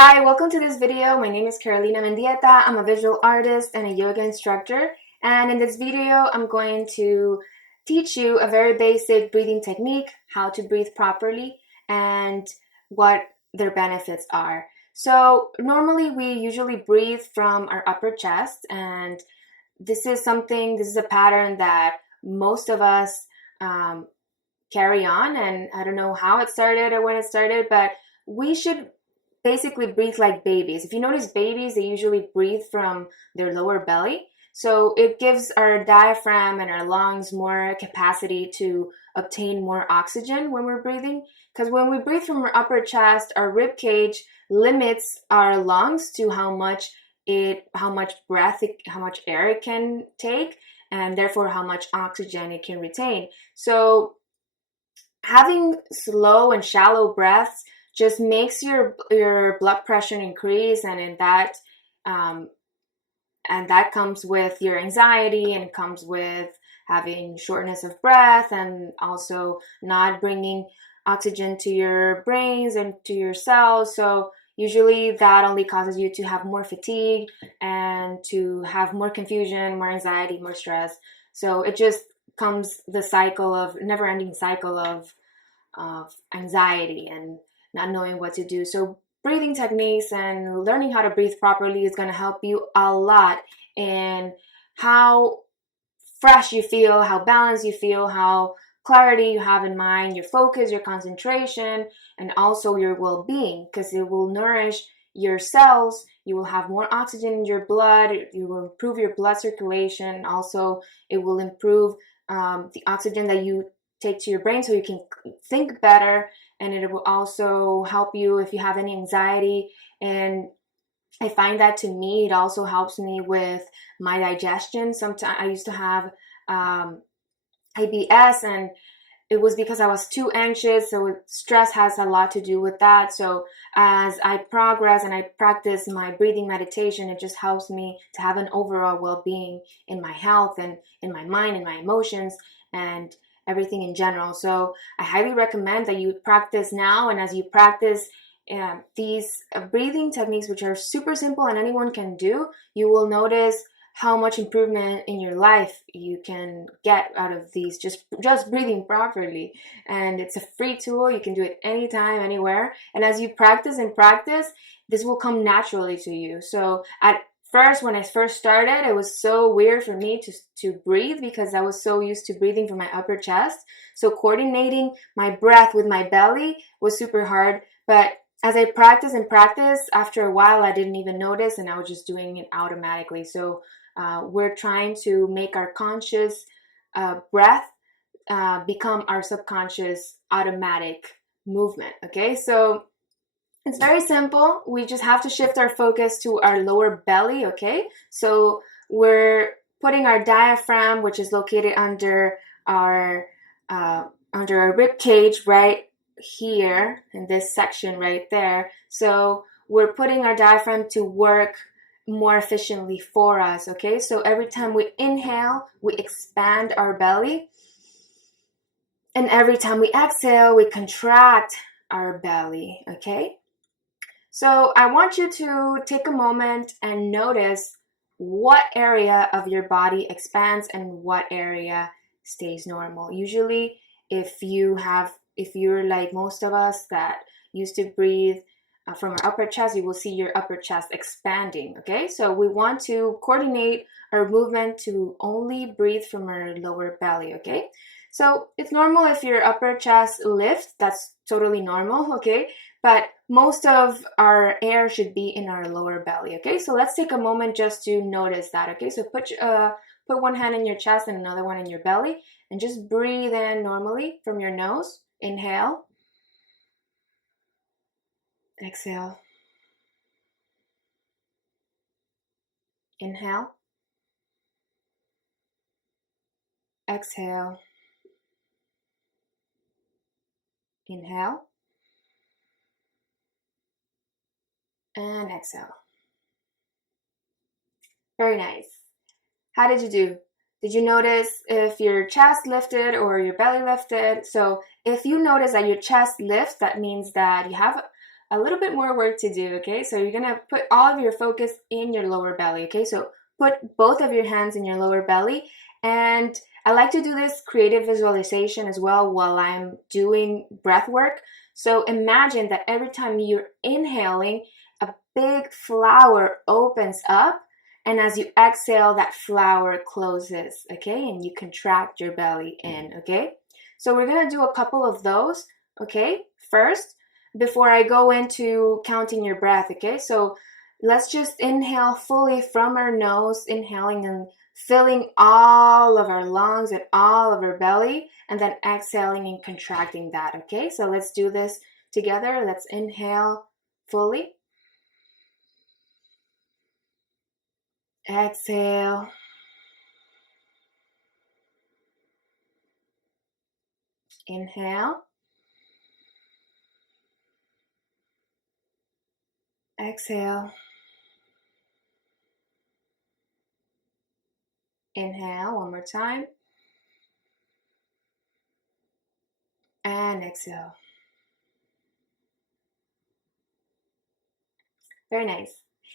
Hi, welcome to this video. My name is Carolina Mendieta. I'm a visual artist and a yoga instructor. And in this video, I'm going to teach you a very basic breathing technique, how to breathe properly, and what their benefits are. So normally we usually breathe from our upper chest, and this is a pattern that most of us carry on. And I don't know how it started or when it started, but we should basically breathe like babies. If you notice babies, they usually breathe from their lower belly. So it gives our diaphragm and our lungs more capacity to obtain more oxygen when we're breathing. Because when we breathe from our upper chest, our rib cage limits our lungs to how much how much air it can take, and therefore how much oxygen it can retain. So having slow and shallow breaths just makes your blood pressure increase, and in that um, and that comes with your anxiety, and comes with having shortness of breath, and also not bringing oxygen to your brains and to your cells. So usually that only causes you to have more fatigue and to have more confusion, more anxiety, more stress. So it just comes the cycle of never-ending cycle of anxiety and not knowing what to do. So breathing techniques and learning how to breathe properly is going to help you a lot in how fresh you feel, how balanced you feel, how clarity you have in mind, your focus, your concentration, and also your well-being, because it will nourish your cells. You will have more oxygen in your blood. You will improve your blood circulation. Also, it will improve the oxygen that you take to your brain so you can think better, and it will also help you if you have any anxiety. And I find that to me, it also helps me with my digestion. Sometimes I used to have IBS, and it was because I was too anxious. So stress has a lot to do with that. So as I progress and I practice my breathing meditation, it just helps me to have an overall well-being in my health and in my mind and my emotions and everything in general. So I highly recommend that you practice now, and as you practice these breathing techniques, which are super simple and anyone can do, you will notice how much improvement in your life you can get out of these just breathing properly. And it's a free tool. You can do it anytime, anywhere. And as you practice and practice, this will come naturally to you. So at first, when I first started, it was so weird for me to breathe, because I was so used to breathing from my upper chest. So coordinating my breath with my belly was super hard. But as I practice and practice, after a while, I didn't even notice, and I was just doing it automatically. So we're trying to make our conscious breath become our subconscious automatic movement. Okay, so it's very simple. We just have to shift our focus to our lower belly. Okay, so we're putting our diaphragm, which is located our under our rib cage, right here in this section right there. So we're putting our diaphragm to work more efficiently for us. Okay, so every time we inhale, we expand our belly, and every time we exhale, we contract our belly. Okay, so I want you to take a moment and notice what area of your body expands and what area stays normal. Usually, if you're like most of us that used to breathe from our upper chest, you will see your upper chest expanding. Okay, so we want to coordinate our movement to only breathe from our lower belly. Okay, so it's normal if your upper chest lifts, that's totally normal. Okay, but most of our air should be in our lower belly. Okay, so let's take a moment just to notice that. Okay, so put one hand in your chest and another one in your belly, and just breathe in normally from your nose. Inhale, exhale, inhale, exhale, inhale, and exhale. Very nice. How did you do? Did you notice if your chest lifted or your belly lifted? So if you notice that your chest lifts, that means that you have a little bit more work to do, okay? So you're gonna put all of your focus in your lower belly, okay? So put both of your hands in your lower belly. And I like to do this creative visualization as well while I'm doing breath work. So imagine that every time you're inhaling, a big flower opens up, and as you exhale, that flower closes, okay? And you contract your belly in, okay? So we're gonna do a couple of those, okay? First, before I go into counting your breath, okay? So let's just inhale fully from our nose, inhaling and filling all of our lungs and all of our belly, and then exhaling and contracting that, okay? So let's do this together. Let's inhale fully. Exhale. Inhale. Exhale. Inhale one more time. And exhale. Very nice.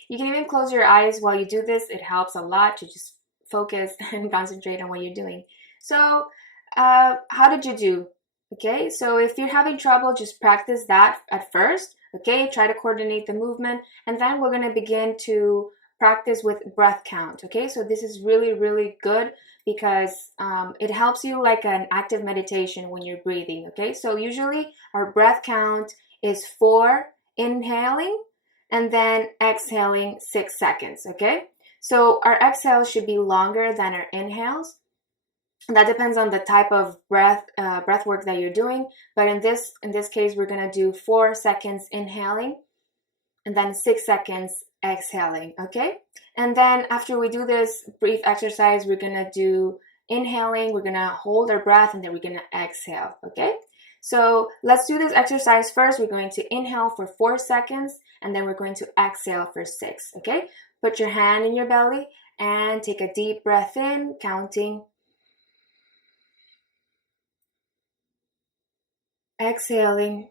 You can even close your eyes while you do this. It helps a lot to just focus and concentrate on what you're doing. So, how did you do? Okay, so if you're having trouble, just practice that at first. Okay, try to coordinate the movement, and then we're going to begin to practice with breath count. Okay, so this is really, really good because it helps you like an active meditation when you're breathing. Okay, so usually our breath count is 4 inhaling and then exhaling 6 seconds, okay? So our exhales should be longer than our inhales. That depends on the type of breath work that you're doing, but in this case, we're gonna do 4 seconds inhaling and then 6 seconds exhaling, okay? And then after we do this brief exercise, we're gonna do inhaling, we're gonna hold our breath, and then we're gonna exhale, okay? So let's do this exercise first. We're going to inhale for 4 seconds, and then we're going to exhale for 6, okay? Put your hand in your belly and take a deep breath in, counting. Exhaling.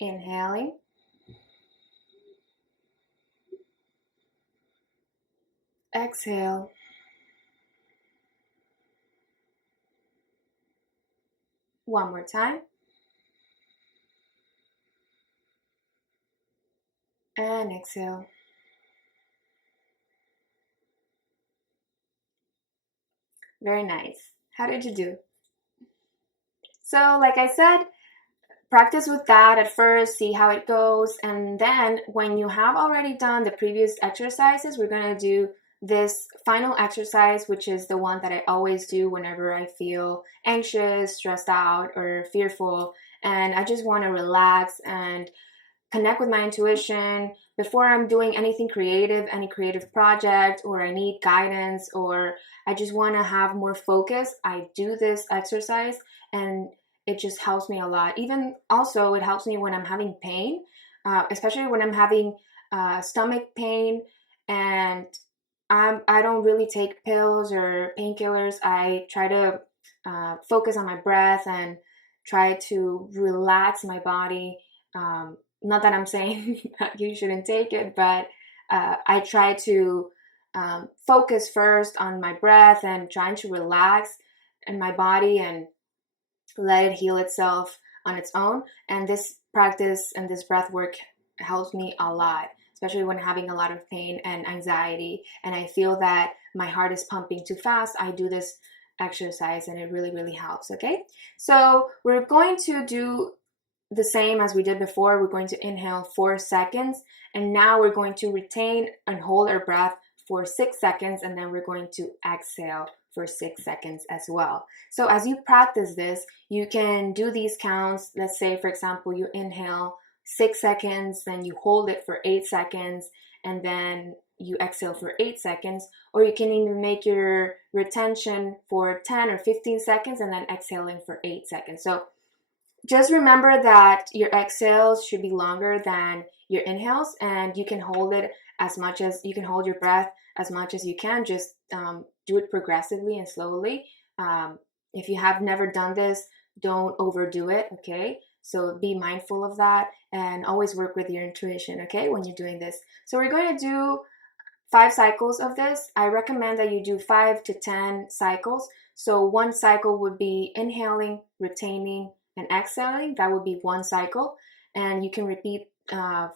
Inhaling. Exhale. One more time. And exhale. Very nice. How did you do? So, like I said, practice with that at first, see how it goes. And then when you have already done the previous exercises, we're going to do this final exercise, which is the one that I always do whenever I feel anxious, stressed out, or fearful. And I just want to relax and connect with my intuition before I'm doing anything creative, any creative project, or I need guidance, or I just want to have more focus. I do this exercise and it just helps me a lot. Even also, it helps me when I'm having pain, especially when I'm having stomach pain, and I don't really take pills or painkillers. I try to focus on my breath and try to relax my body. Not that I'm saying that you shouldn't take it, but I try to focus first on my breath and trying to relax in my body and let it heal itself on its own. And this practice and this breath work helps me a lot, especially when having a lot of pain and anxiety. And I feel that my heart is pumping too fast. I do this exercise and it really, really helps. Okay. So we're going to do the same as we did before. We're going to inhale 4 seconds, and now we're going to retain and hold our breath for 6 seconds, and then we're going to exhale for 6 seconds as well. So as you practice this, you can do these counts. Let's say, for example, you inhale 6 seconds, then you hold it for 8 seconds, and then you exhale for 8 seconds, or you can even make your retention for 10 or 15 seconds and then exhaling for 8 seconds. So just remember that your exhales should be longer than your inhales, and you can hold it as much as you can hold your breath as much as you can. Just do it progressively and slowly. If you have never done this, don't overdo it, okay? So be mindful of that and always work with your intuition, okay, when you're doing this. So we're going to do 5 cycles of this. I recommend that you do 5 to 10 cycles. So one cycle would be inhaling, retaining, and exhaling. That would be one cycle. And you can repeat 5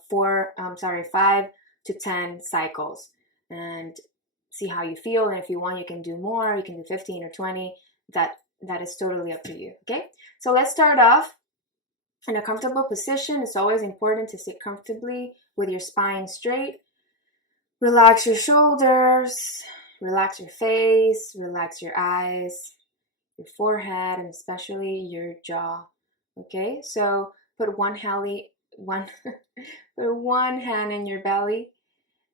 to 10 cycles and see how you feel. And if you want, you can do more. You can do 15 or 20. That is totally up to you, okay? So let's start off in a comfortable position. It's always important to sit comfortably with your spine straight. Relax your shoulders, relax your face, relax your eyes, your forehead, and especially your jaw. Okay, so put put one hand in your belly,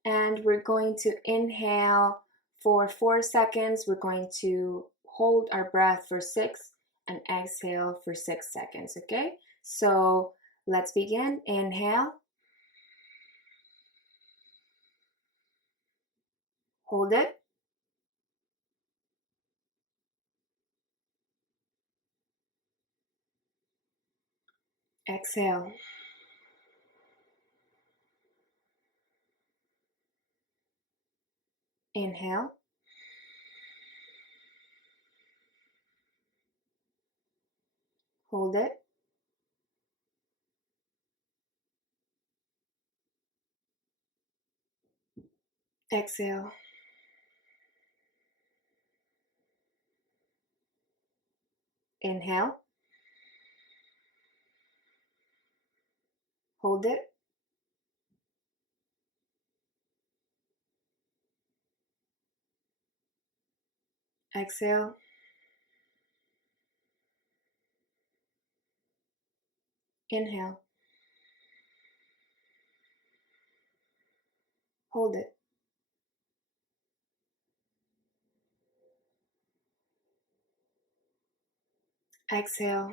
and we're going to inhale for 4 seconds. We're going to hold our breath for 6 and exhale for 6 seconds. Okay, so let's begin. Inhale. Hold it. Exhale. Inhale. Hold it. Exhale. Inhale. Hold it. Exhale. Inhale. Hold it. Exhale.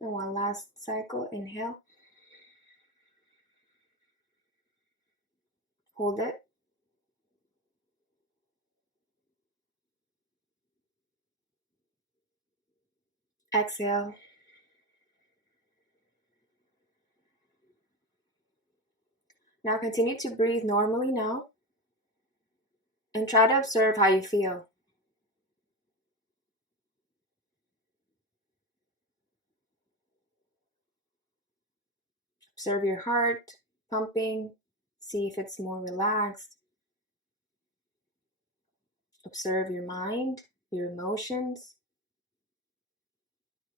And one last cycle. Inhale. Hold it. Exhale. Now continue to breathe normally now and try to observe how you feel. Observe your heart pumping. See if it's more relaxed. Observe your mind, your emotions.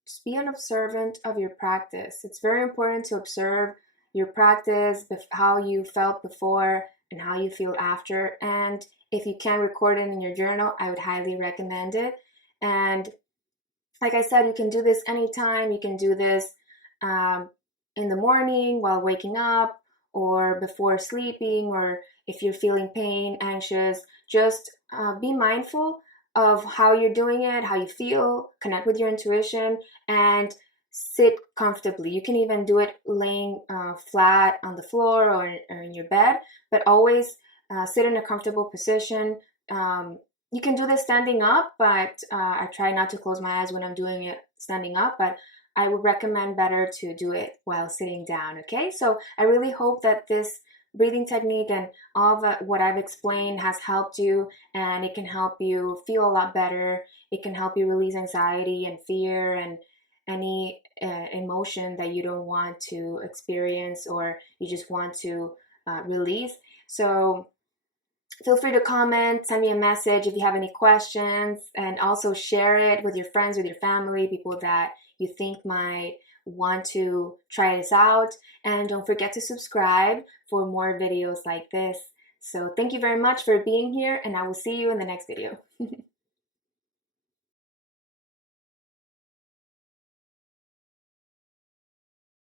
Just be an observant of your practice. It's very important to observe your practice, how you felt before and how you feel after. And if you can record it in your journal, I would highly recommend it. And like I said, you can do this anytime. You can do this in the morning while waking up or before sleeping, or if you're feeling pain, anxious. Just be mindful of how you're doing it, how you feel, connect with your intuition, and sit comfortably. You can even do it laying flat on the floor or in your bed, but always sit in a comfortable position. You can do this standing up, but I try not to close my eyes when I'm doing it standing up, but I would recommend better to do it while sitting down, okay? So I really hope that this breathing technique and all of what I've explained has helped you, and it can help you feel a lot better. It can help you release anxiety and fear and any emotion that you don't want to experience or you just want to release. So feel free to comment, send me a message if you have any questions, and also share it with your friends, with your family, people that you think might want to try this out. And don't forget to subscribe for more videos like this. So thank you very much for being here, and I will see you in the next video.